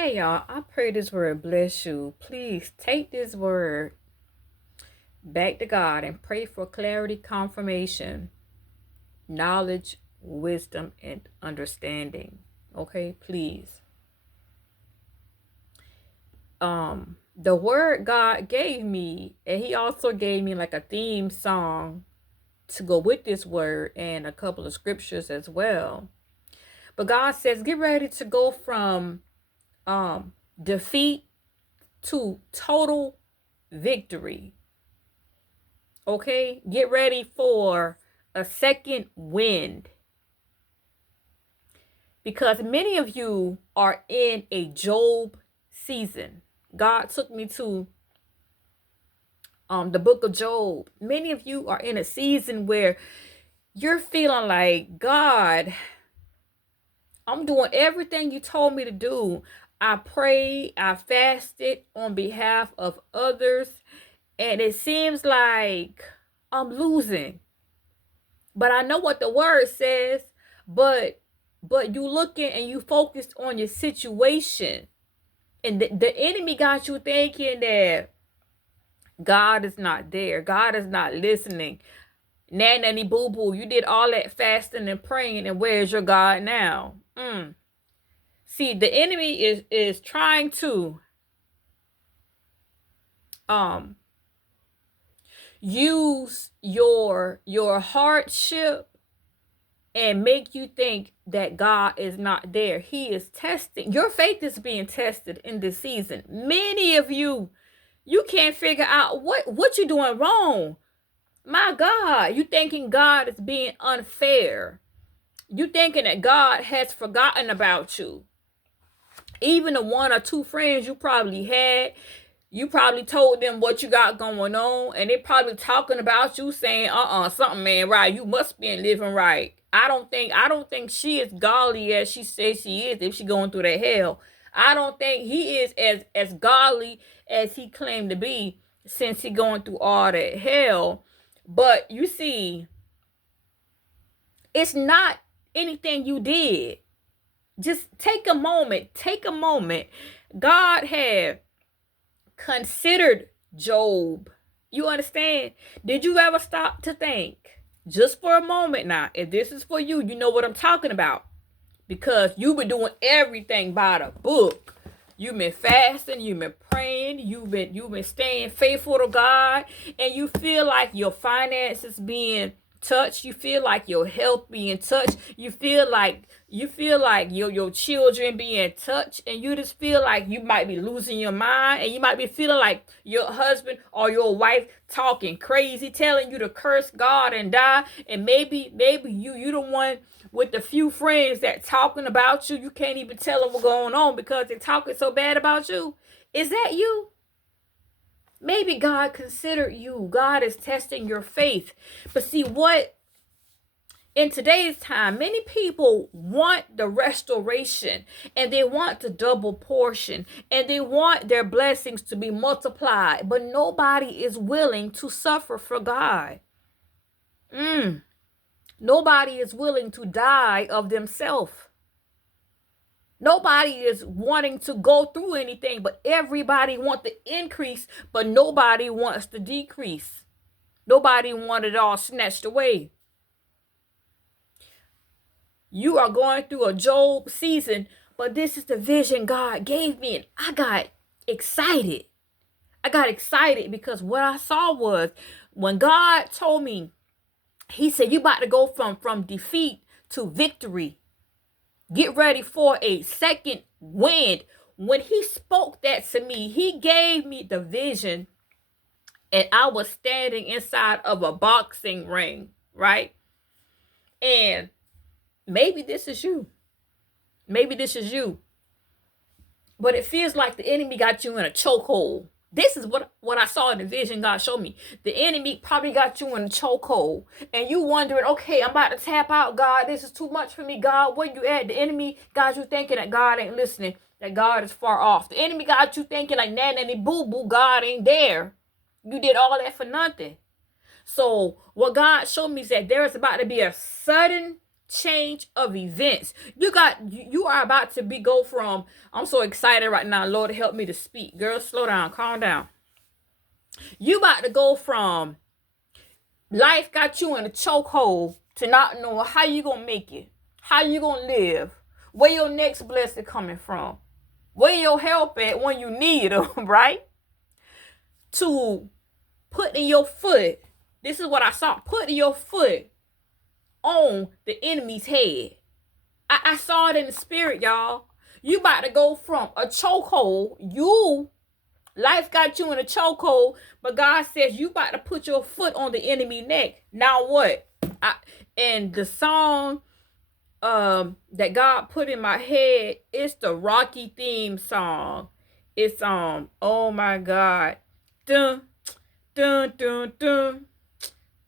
Hey y'all, I pray this word bless you. Please take this word back to God and pray for clarity, confirmation, knowledge, wisdom, and understanding. Okay, please. The word God gave me, and He also gave me like a theme song to go with this word and a couple of scriptures as well. But God says, get ready to go from defeat to total victory. Okay, get ready for a second wind because many of you are in a Job season. God took me to the book of Job. Many of you are in a season where you're feeling like, God, I'm doing everything you told me to do. I prayed, I fasted on behalf of others, and it seems like I'm losing. But I know what the word says, but you looking and you focused on your situation. And the enemy got you thinking that God is not there. God is not listening. Nanny boo boo, you did all that fasting and praying, and where's your God now? See, the enemy is trying to use your hardship and make you think that God is not there. He is testing. Your faith is being tested in this season. Many of you can't figure out what you're doing wrong. My God, you thinking God is being unfair. You thinking that God has forgotten about you. Even the one or two friends you probably had, you probably told them what you got going on, and they probably talking about you saying, something man right. You must be living right. I don't think she is godly as she says she is if she going through that hell. I don't think he is as godly as he claimed to be since he going through all that hell. But you see, it's not anything you did. Just take a moment. God had considered Job. You understand? Did you ever stop to think, just for a moment now, if this is for you, you know what I'm talking about. Because you've been doing everything by the book. You've been fasting, you've been praying, you've been staying faithful to God, and you feel like your finances being touched, you feel like your health being touched, you feel like your children being touched, and you just feel like you might be losing your mind, and you might be feeling like your husband or your wife talking crazy, telling you to curse God and die, and maybe you the one with the few friends that talking about you. You can't even tell them what's going on because they're talking so bad about you. Is that you? Maybe God considered you. God is testing your faith. But see what? In today's time, many people want the restoration, and they want the double portion, and they want their blessings to be multiplied, but nobody is willing to suffer for God. Nobody is willing to die of themselves. Nobody is wanting to go through anything, but everybody wants the increase, but nobody wants the decrease. Nobody wants it all snatched away. You are going through a Job season, but this is the vision God gave me, and I got excited. Because what I saw was when God told me, he said, you about to go from defeat to victory. Get ready for a second wind. When he spoke that to me, he gave me the vision, and I was standing inside of a boxing ring, right? And maybe this is you. But it feels like the enemy got you in a chokehold. This is what I saw in the vision God showed me. The enemy probably got you in a chokehold, and you wondering, okay, I'm about to tap out, God. This is too much for me, God. Where you at? The enemy got you thinking that God ain't listening, that God is far off. The enemy got you thinking like, nanny boo boo, God ain't there. You did all that for nothing. So what God showed me is that there is about to be a sudden change of events. You are about to go from, I'm so excited right now, Lord help me to speak. Girl, slow down, calm down. You about to go from life got you in a chokehold to not knowing how you gonna make it, how you gonna live, where your next blessing coming from, where your help at when you need them, right? To putting your foot, this is what I saw, putting your foot on the enemy's head. I saw it in the spirit, y'all. You about to go from a chokehold. Life got you in a chokehold, but God says you about to put your foot on the enemy neck. Now what? And the song that God put in my head, it's the Rocky theme song. It's oh my God. Dun dun dun dun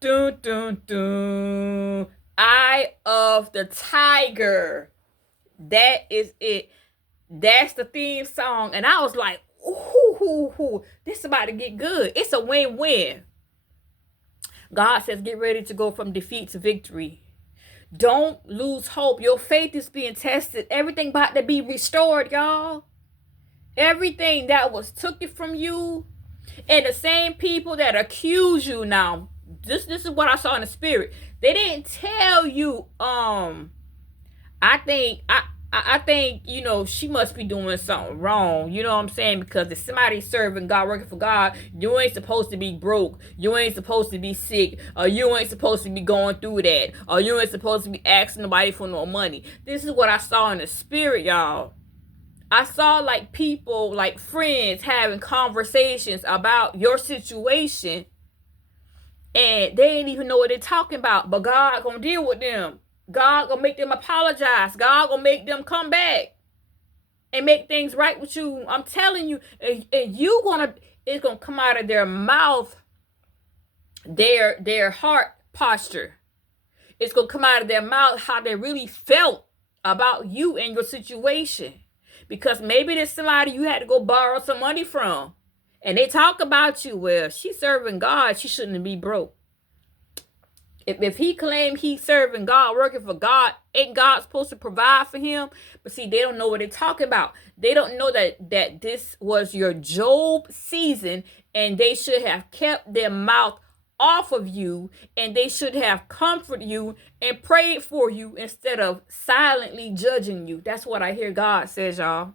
dun dun dun. Eye of the Tiger. That is it. That's the theme song. And I was like, ooh, this is about to get good. It's a win-win. God says, get ready to go from defeat to victory. Don't lose hope. Your faith is being tested. Everything about to be restored, y'all. Everything that was taken from you. And the same people that accuse you now. This is what I saw in the spirit. They didn't tell you, I think, she must be doing something wrong. You know what I'm saying? Because if somebody's serving God, working for God, you ain't supposed to be broke. You ain't supposed to be sick. Or you ain't supposed to be going through that. Or you ain't supposed to be asking nobody for no money. This is what I saw in the spirit, y'all. I saw like people, like friends having conversations about your situation. And they didn't even know what they're talking about. But God gonna deal with them. God gonna make them apologize. God gonna make them come back and make things right with you. I'm telling you, and it's gonna come out of their mouth, their heart posture. It's gonna come out of their mouth how they really felt about you and your situation. Because maybe there's somebody you had to go borrow some money from. And they talk about you, well, she's serving God, she shouldn't be broke. If he claimed he's serving God, working for God, ain't God supposed to provide for him? But see, they don't know what they're talking about. They don't know that this was your Job season, and they should have kept their mouth off of you, and they should have comforted you and prayed for you instead of silently judging you. That's what I hear God says, y'all.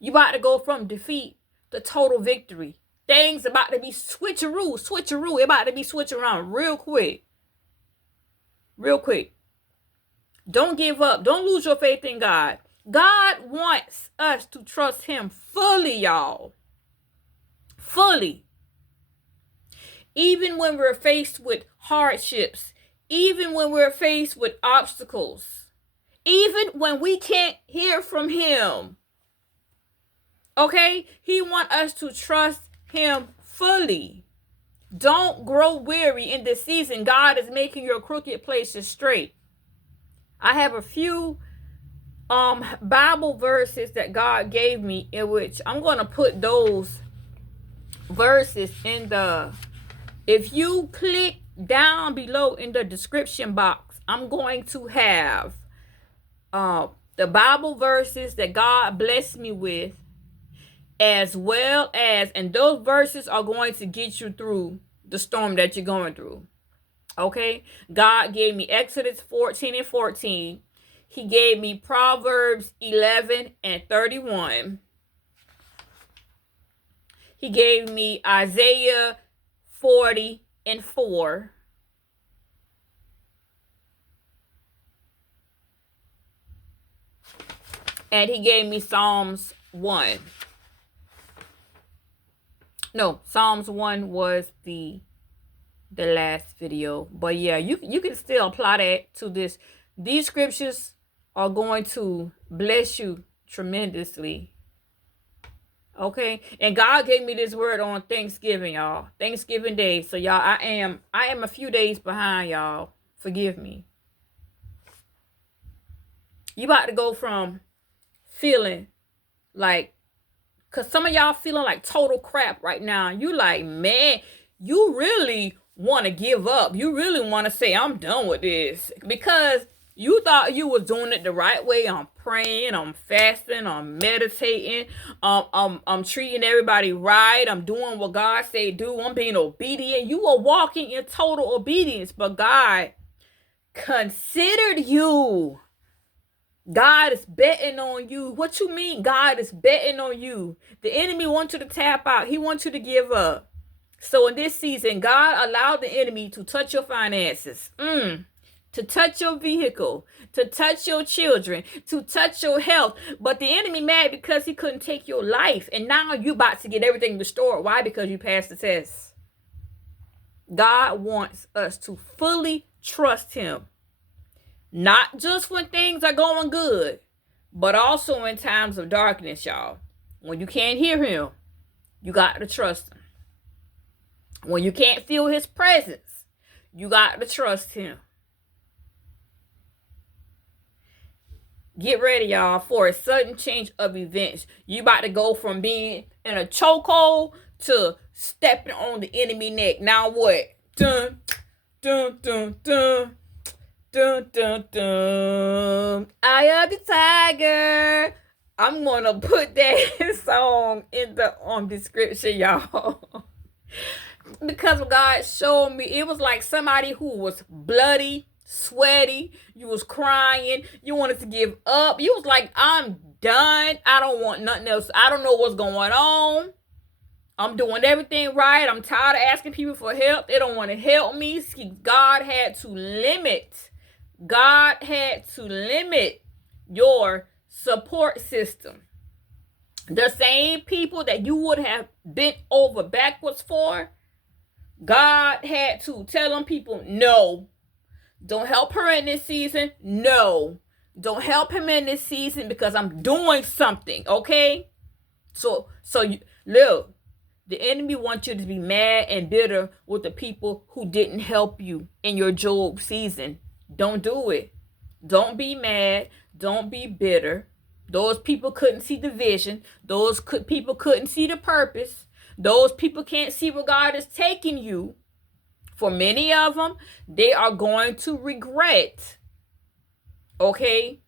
You about to go from defeat to total victory. Things about to be switcheroo. It about to be switch around real quick. Don't give up. Don't lose your faith in God. God wants us to trust him fully, y'all. Fully. Even when we're faced with hardships, even when we're faced with obstacles, even when we can't hear from him. Okay? He wants us to trust him fully. Don't grow weary in this season. God is making your crooked places straight. I have a few Bible verses that God gave me, in which I'm going to put those verses in if you click down below in the description box, I'm going to have the Bible verses that God blessed me with, as well as, and those verses are going to get you through the storm that you're going through. Okay? God gave me Exodus 14:14. He gave me Proverbs 11:31. He gave me Isaiah 40:4. And he gave me Psalms 1. No, Psalms 1 was the last video. But yeah, you can still apply that to this. These scriptures are going to bless you tremendously. Okay? And God gave me this word on Thanksgiving, y'all. Thanksgiving Day. So y'all, I am a few days behind, y'all. Forgive me. You about to go from feeling like, because some of y'all feeling like total crap right now. You like, man, you really want to give up. You really want to say, I'm done with this. Because you thought you was doing it the right way. I'm praying, I'm fasting, I'm meditating, I'm treating everybody right. I'm doing what God say do. I'm being obedient. You are walking in total obedience, but God considered you. God is betting on you. What you mean God is betting on you? The enemy wants you to tap out. He wants you to give up. So in this season, God allowed the enemy to touch your finances, to touch your vehicle, to touch your children, to touch your health. But the enemy mad because he couldn't take your life. And now you about to get everything restored. Why? Because you passed the test. God wants us to fully trust him. Not just when things are going good, but also in times of darkness, y'all. When you can't hear him, you got to trust him. When you can't feel his presence, you got to trust him. Get ready, y'all, for a sudden change of events. You about to go from being in a chokehold to stepping on the enemy neck. Now what? Dun, dun, dun, dun. Dun, dun, dun. I am the tiger. I'm going to put that song in the description, y'all. Because God showed me, it was like somebody who was bloody, sweaty. You was crying. You wanted to give up. You was like, I'm done. I don't want nothing else. I don't know what's going on. I'm doing everything right. I'm tired of asking people for help. They don't want to help me. See, God had to limit your support system. The same people that you would have bent over backwards for, God had to tell them people, no, don't help her in this season. No, don't help him in this season because I'm doing something, okay? So look, the enemy wants you to be mad and bitter with the people who didn't help you in your Job season. Don't do it. Don't be mad. Don't be bitter. Those people couldn't see the vision. Those people couldn't see the purpose. Those people can't see where God is taking you. For many of them, they are going to regret, okay,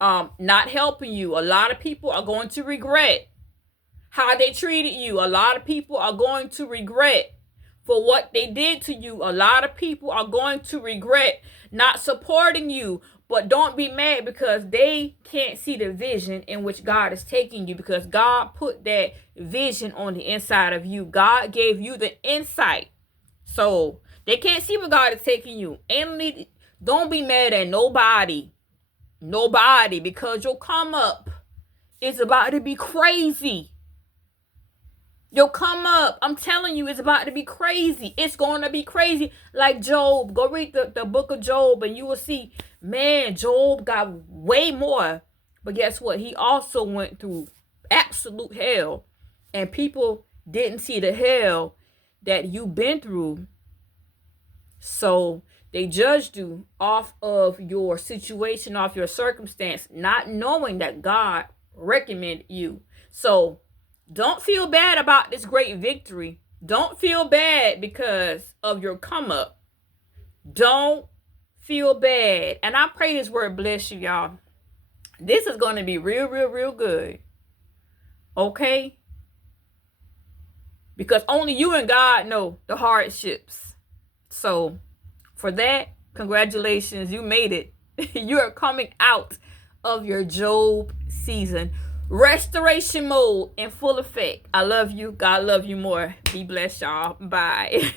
not helping you. A lot of people are going to regret how they treated you. A lot of people are going to regret for what they did to you. A lot of people are going to regret not supporting you. But don't be mad because they can't see the vision in which God is taking you, because God put that vision on the inside of you. God gave you the insight. So they can't see where God is taking you. And don't be mad at nobody. Nobody, because your come up is about to be crazy. You'll come up. I'm telling you, it's about to be crazy. It's going to be crazy. Like Job. Go read the book of Job and you will see, man, Job got way more. But guess what? He also went through absolute hell. And people didn't see the hell that you've been through. So they judged you off of your situation, off your circumstance, not knowing that God recommended you. So don't feel bad about this great victory. Don't feel bad because of your come up. Don't feel bad. And I pray this word bless you, y'all. This is going to be real, real, real good. Okay? Because only you and God know the hardships. So for that, congratulations. You made it. You are coming out of your Job season. Restoration mode in full effect. I love you. God love you more. Be blessed, y'all. Bye.